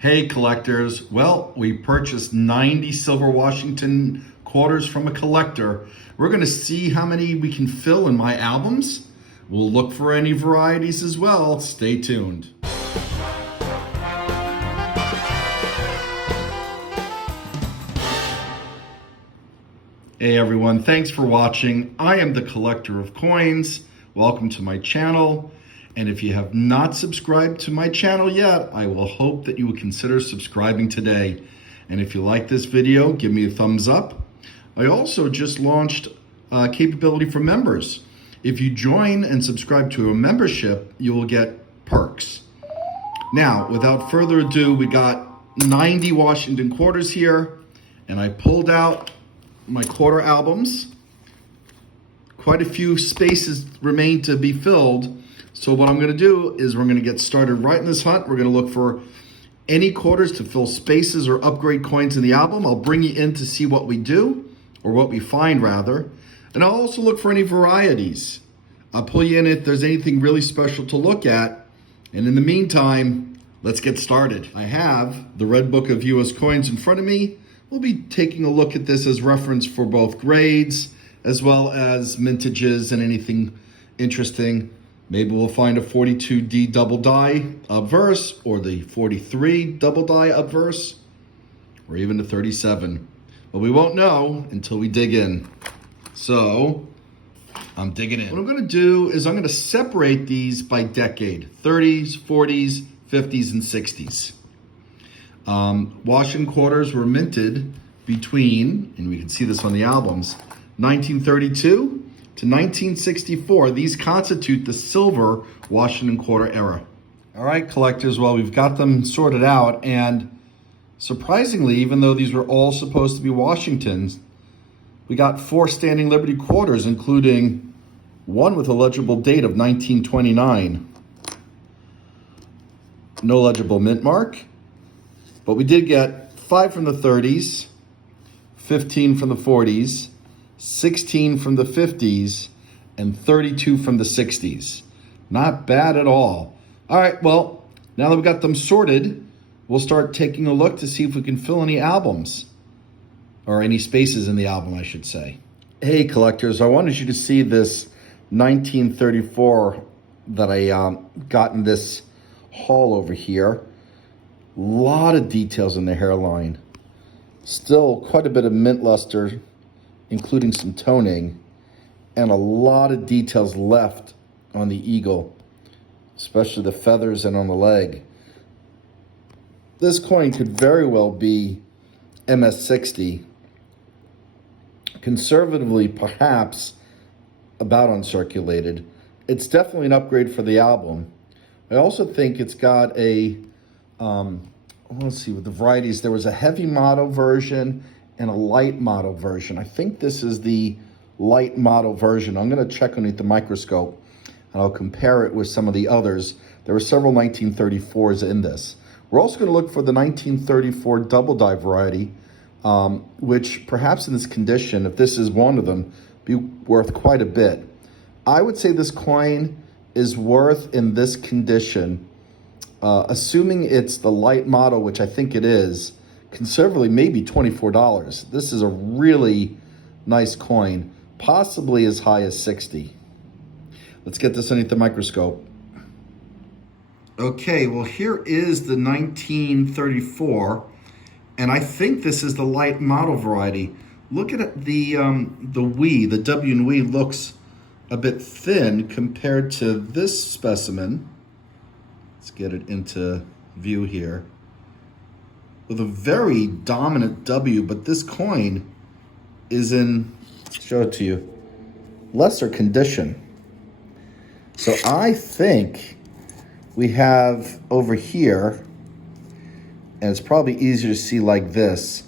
Hey collectors, well, we purchased 90 silver Washington quarters from a collector. We're gonna see how many we can fill in my albums. We'll look for any varieties as well. Stay tuned. Hey everyone, thanks for watching. I am the collector of coins. Welcome to my channel. And if you have not subscribed to my channel yet, I will hope that you will consider subscribing today. And if you like this video, give me a thumbs up. I also just launched a capability for members. If you join and subscribe to a membership, you will get perks. Now, without further ado, we got 90 Washington quarters here, and I pulled out my quarter albums. Quite a few spaces remain to be filled. So what I'm gonna do is we're gonna get started right in this hunt. We're gonna look for any quarters to fill spaces or upgrade coins in the album. I'll bring you in to see what we do, or what we find rather. And I'll also look for any varieties. I'll pull you in if there's anything really special to look at. And in the meantime, let's get started. I have the Red Book of US Coins in front of me. We'll be taking a look at this as reference for both grades, as well as mintages and anything interesting. Maybe we'll find a 42D double die obverse, or the 43 double die obverse, or even the 37. But we won't know until we dig in. So I'm digging in. What I'm gonna do is I'm gonna separate these by decade: 30s, 40s, 50s, and 60s. Washington quarters were minted between, and we can see this on the albums, 1932 to 1964. These constitute the silver Washington quarter era. All right, collectors, well, we've got them sorted out, and surprisingly, even though these were all supposed to be Washingtons, we got 4 standing Liberty quarters, including one with a legible date of 1929. No legible mint mark, but we did get 5 from the 30s, 15 from the 40s, 16 from the 50s, and 32 from the 60s. Not bad at all. All right, well, now that we got them sorted, we'll start taking a look to see if we can fill any albums, or any spaces in the album, I should say. Hey collectors, I wanted you to see this 1934 that I got in this haul over here. A lot of details in the hairline. Still quite a bit of mint luster, including some toning, and a lot of details left on the eagle, especially the feathers and on the leg. This coin could very well be MS-60, conservatively perhaps about uncirculated. It's definitely an upgrade for the album. I also think it's got a, let's see, with the varieties, there was a heavy motto version and a light motto version. I think this is the light motto version. I'm gonna check underneath the microscope and I'll compare it with some of the others. There were several 1934s in this. We're also gonna look for the 1934 double die variety, which perhaps in this condition, if this is one of them, be worth quite a bit. I would say this coin is worth, in this condition, assuming it's the light motto, which I think it is, conservatively maybe $24. This is a really nice coin, possibly as high as 60. Let's get this underneath the microscope. Okay, well, here is the 1934, and I think this is the light model variety. Look at the W and W looks a bit thin compared to this specimen. Let's get it into view here. With a very dominant W, but this coin is in, show it to you, lesser condition. So I think we have over here, and it's probably easier to see like this,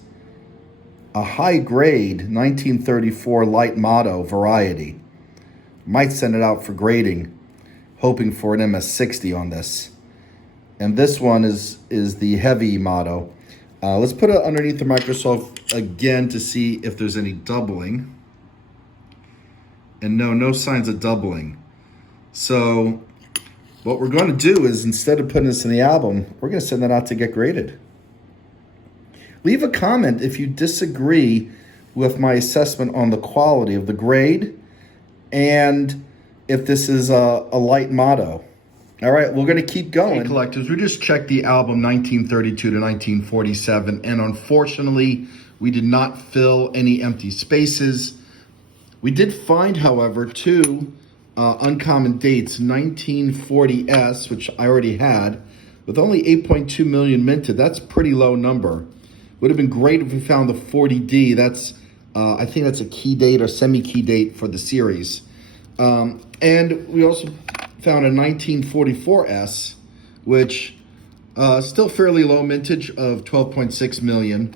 a high grade 1934 light motto variety. Might send it out for grading, hoping for an MS-60 on this. And this one is the heavy motto. Let's put it underneath the microscope again to see if there's any doubling. And no signs of doubling. So what we're going to do is, instead of putting this in the album, we're going to send that out to get graded. Leave a comment if you disagree with my assessment on the quality of the grade and if this is a light motto. All right, we're going to keep going. Hey, collectors, we just checked the album 1932 to 1947, and unfortunately, we did not fill any empty spaces. We did find, however, two uncommon dates, 1940S, which I already had, with only 8.2 million minted. That's a pretty low number. Would have been great if we found the 40D. That's, I think that's a key date or semi-key date for the series. And we also found a 1944S, which still fairly low mintage of 12.6 million.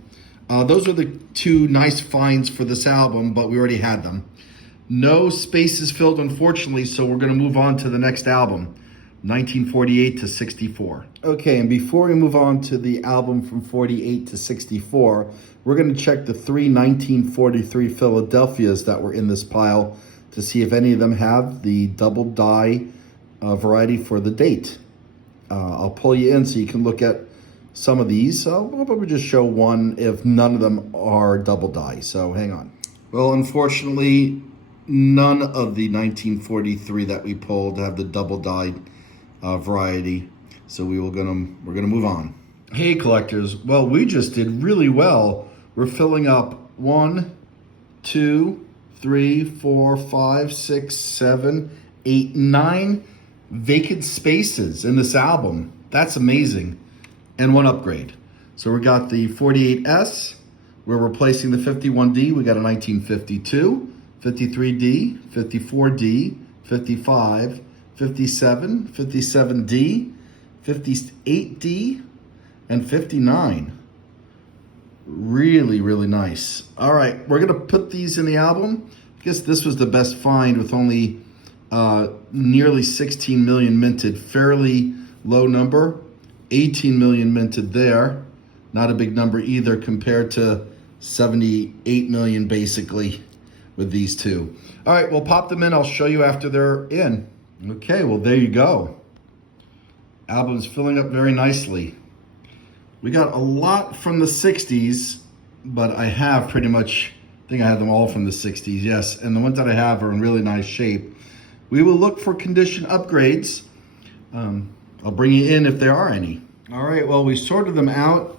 Those are the two nice finds for this album, but we already had them. No spaces filled, unfortunately, so we're going to move on to the next album, 1948 to 64. Okay, and before we move on to the album from 48 to 64, we're going to check the three 1943 Philadelphias that were in this pile to see if any of them have the double die variety for the date. I'll pull you in so you can look at some of these. I'll probably just show one if none of them are double die, so hang on. Well, unfortunately, none of the 1943 that we pulled have the double die variety, so we're gonna move on. Hey, collectors, well, we just did really well. We're filling up 1, 2, 3, 4, 5, 6, 7, 8, 9 vacant spaces in this album. That's amazing. And one upgrade. So we got the 48S. We're replacing the 51D. We got a 1952, 53D, 54D, 55, 57, 57D, 58D, and 59. Really, really nice. All right, we're gonna put these in the album. I guess this was the best find with only nearly 16 million minted, fairly low number. 18 million minted there. Not a big number either compared to 78 million basically with these two. All right, we'll pop them in. I'll show you after they're in. Okay, well, there you go. Album's filling up very nicely. We got a lot from the 60s, but I have pretty much, I think I have them all from the 60s, yes. And the ones that I have are in really nice shape. We will look for condition upgrades. I'll bring you in if there are any. All right, well, we sorted them out.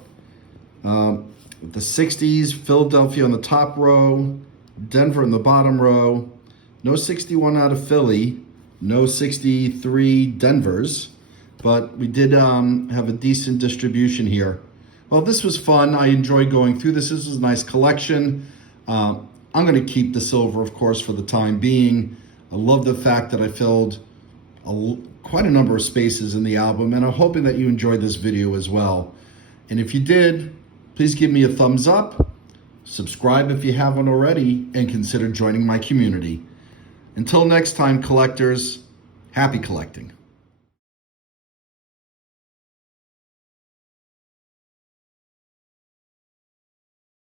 The 60s, Philadelphia on the top row, Denver in the bottom row, no 61 out of Philly, no 63 Denvers, but we did have a decent distribution here. Well, this was fun. I enjoyed going through this. This was a nice collection. I'm gonna keep the silver, of course, for the time being. I love the fact that I filled quite a number of spaces in the album, and I'm hoping that you enjoyed this video as well. And if you did, please give me a thumbs up, subscribe if you haven't already, and consider joining my community. Until next time, collectors, happy collecting.